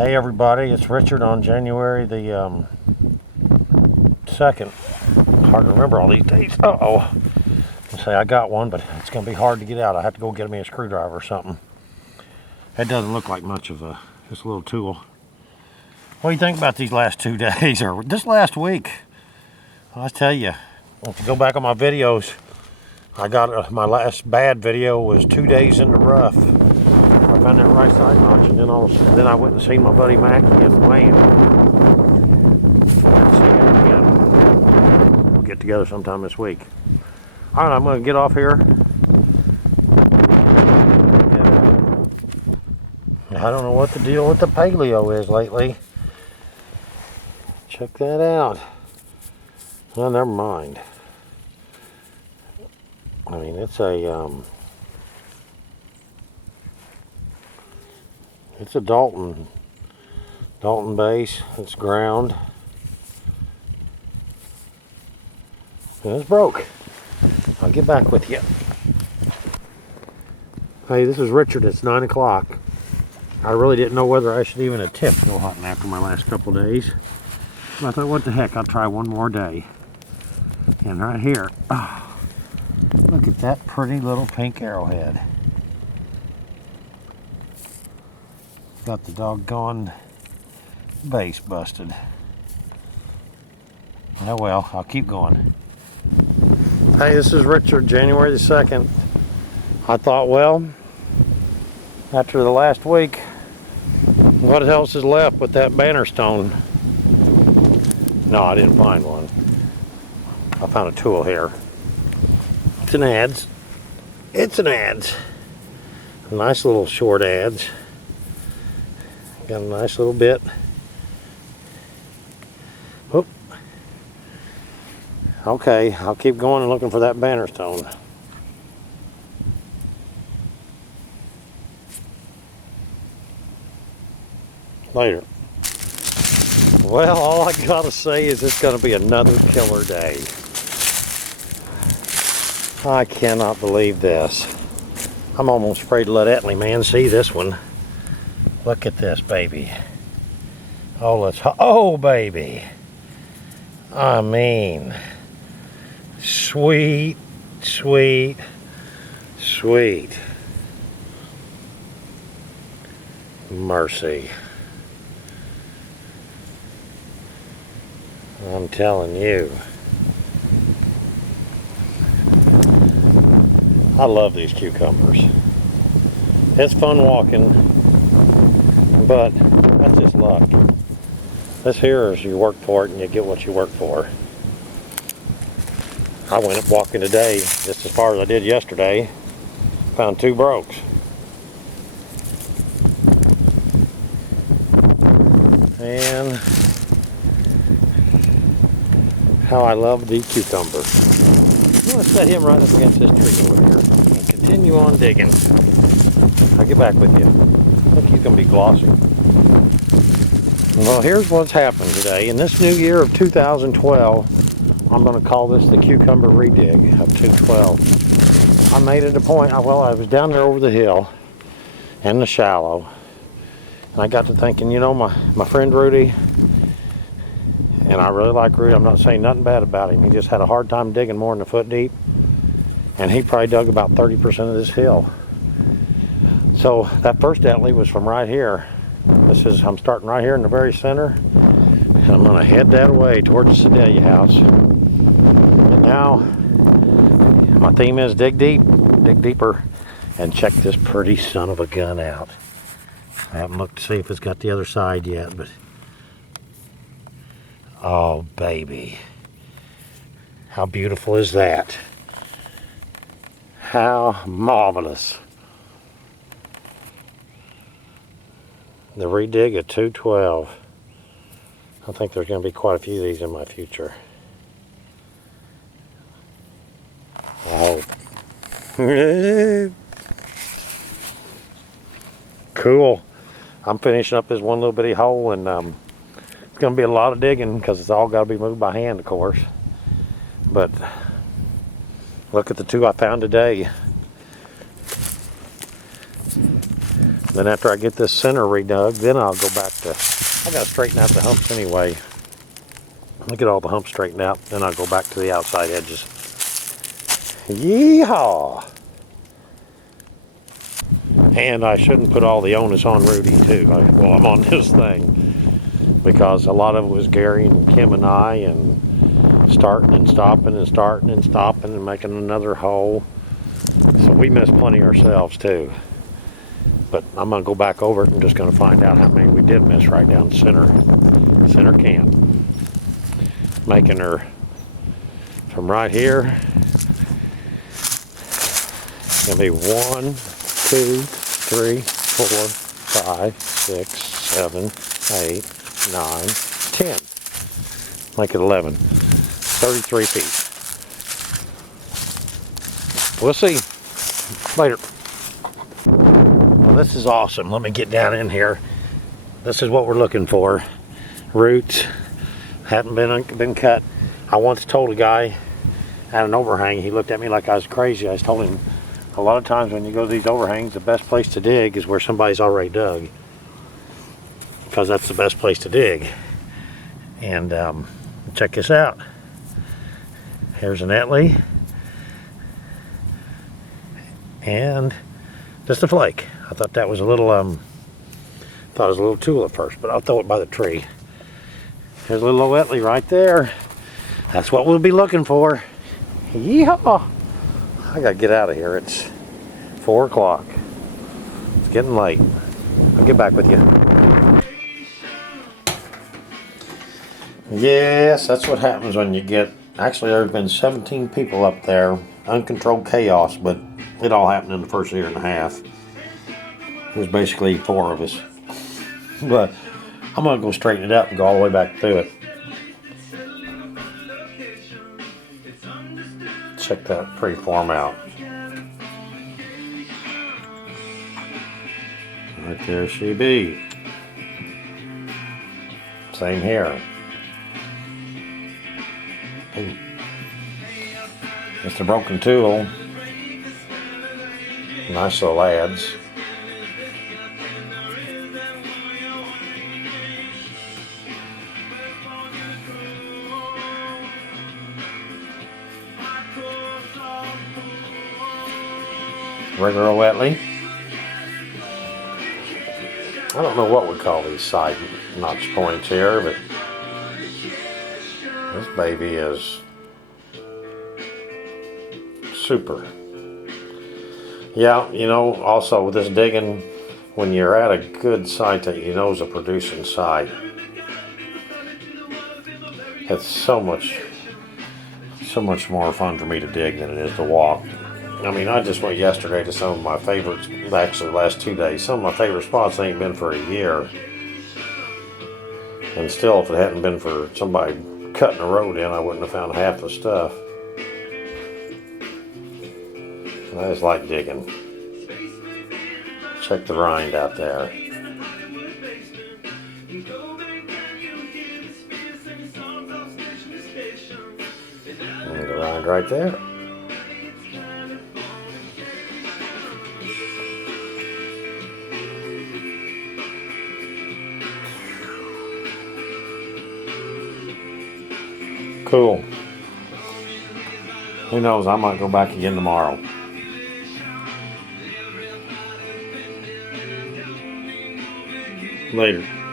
Hey everybody, it's Richard on January the 2nd. Hard to remember all these dates. I say I got one, but it's going to be hard to get out. I have to go get me a screwdriver or something. It doesn't look like much of just a little tool. What do you think about these last 2 days, or this last week? Well, I tell you, if you go back on my videos, I got my last bad video was 2 days in the rough. I found that right side notch, and then I went and seen my buddy Mackie and Wayne. See him again. We'll get together sometime this week. All right, I'm going to get off here. I don't know what the deal with the paleo is lately. Check that out. Well, never mind. I mean, it's a Dalton base. It's ground. And it's broke. I'll get back with you. Hey, this is Richard. It's 9 o'clock. I really didn't know whether I should even attempt to go hunting after my last couple days. But I thought, what the heck, I'll try one more day. And right here, look at that pretty little pink arrowhead. Got the doggone base busted. Oh well, I'll keep going. Hey, this is Richard, January the 2nd. I thought, well, after the last week, what else is left but that banner stone? No, I didn't find one. I found a tool here. It's an adze. It's an adze. A nice little short adze. Got a nice little bit. Whoop. Okay, I'll keep going and looking for that banner stone. Later. Well, all I gotta say is it's gonna be another killer day. I cannot believe this. I'm almost afraid to let Etley man see this one. Look at this baby. Oh baby. I mean, sweet, sweet, sweet. Mercy. I'm telling you. I love these cucumbers. It's fun walking, but that's just luck. This here is you work for it and you get what you work for. I went up walking today just as far as I did yesterday. Found 2 brokes. And how I love the cucumber. I'm going to set him right up against this tree over here and continue on digging. I'll get back with you. I think he's going to be glossy. Well, here's what's happened today. In this new year of 2012, I'm going to call this the cucumber redig of 212. I made it a point. I was down there over the hill in the shallow. And I got to thinking, you know, my friend Rudy, and I really like Rudy. I'm not saying nothing bad about him. He just had a hard time digging more than a foot deep. And he probably dug about 30% of this hill. So that first Etley was from right here. I'm starting right here in the very center. And I'm gonna head that way towards the Sedalia house. And now, my theme is dig deep, dig deeper, and check this pretty son of a gun out. I haven't looked to see if it's got the other side yet, but oh baby, how beautiful is that? How marvelous. The redig at 212. I think there's going to be quite a few of these in my future. Oh. Cool. I'm finishing up this one little bitty hole, and it's going to be a lot of digging because it's all got to be moved by hand, of course. But look at the 2 I found today. Then after I get this center redug, then I'll go back to, I gotta straighten out the humps anyway. Look at all the humps straightened out, then I'll go back to the outside edges. Yeehaw! And I shouldn't put all the onus on Rudy too. Well, I'm on this thing, because a lot of it was Gary and Kim and I, and starting and stopping and starting and stopping and making another hole. So we missed plenty ourselves too. But I'm gonna go back over it and just gonna find out how many we did miss right down center camp. Making her from right here. Gonna be 1, 2, 3, 4, 5, 6, 7, 8, 9, 10. Make it 11. 33 feet. We'll see. Later. Well, this is awesome. Let me get down in here. This is what we're looking for. Roots hadn't been cut. I once told a guy at an overhang, he looked at me like I was crazy. I told him, a lot of times when you go to these overhangs, the best place to dig is where somebody's already dug, because that's the best place to dig. And check this out. Here's an Etley and just a flake. I thought that was a little thought it was a little tool at first, but I'll throw it by the tree. There's a little old Etley right there. That's what we'll be looking for. Yeehaw! I gotta get out of here. It's 4 o'clock. It's getting late. I'll get back with you. Yes, that's what happens when you get, actually there's been 17 people up there. Uncontrolled chaos, but it all happened in the first year and a half. There's basically 4 of us. But I'm gonna go straighten it up and go all the way back through it. Check that pre-form out. Right there she be. Same here. It's the broken tool. Nice little ads. Regular Etley. I don't know what we call these side notch points here, but this baby is super. Yeah, you know, also with this digging, when you're at a good site that you know is a producing site, it's so much more fun for me to dig than it is to walk. I mean, I just went yesterday to some of my favorites, actually the last 2 days. Some of my favorite spots ain't been for a year. And still, if it hadn't been for somebody cutting the road in, I wouldn't have found half the stuff. I just like digging. Check the rind out there. And the rind right there. Cool. Who knows, I might go back again tomorrow. Later.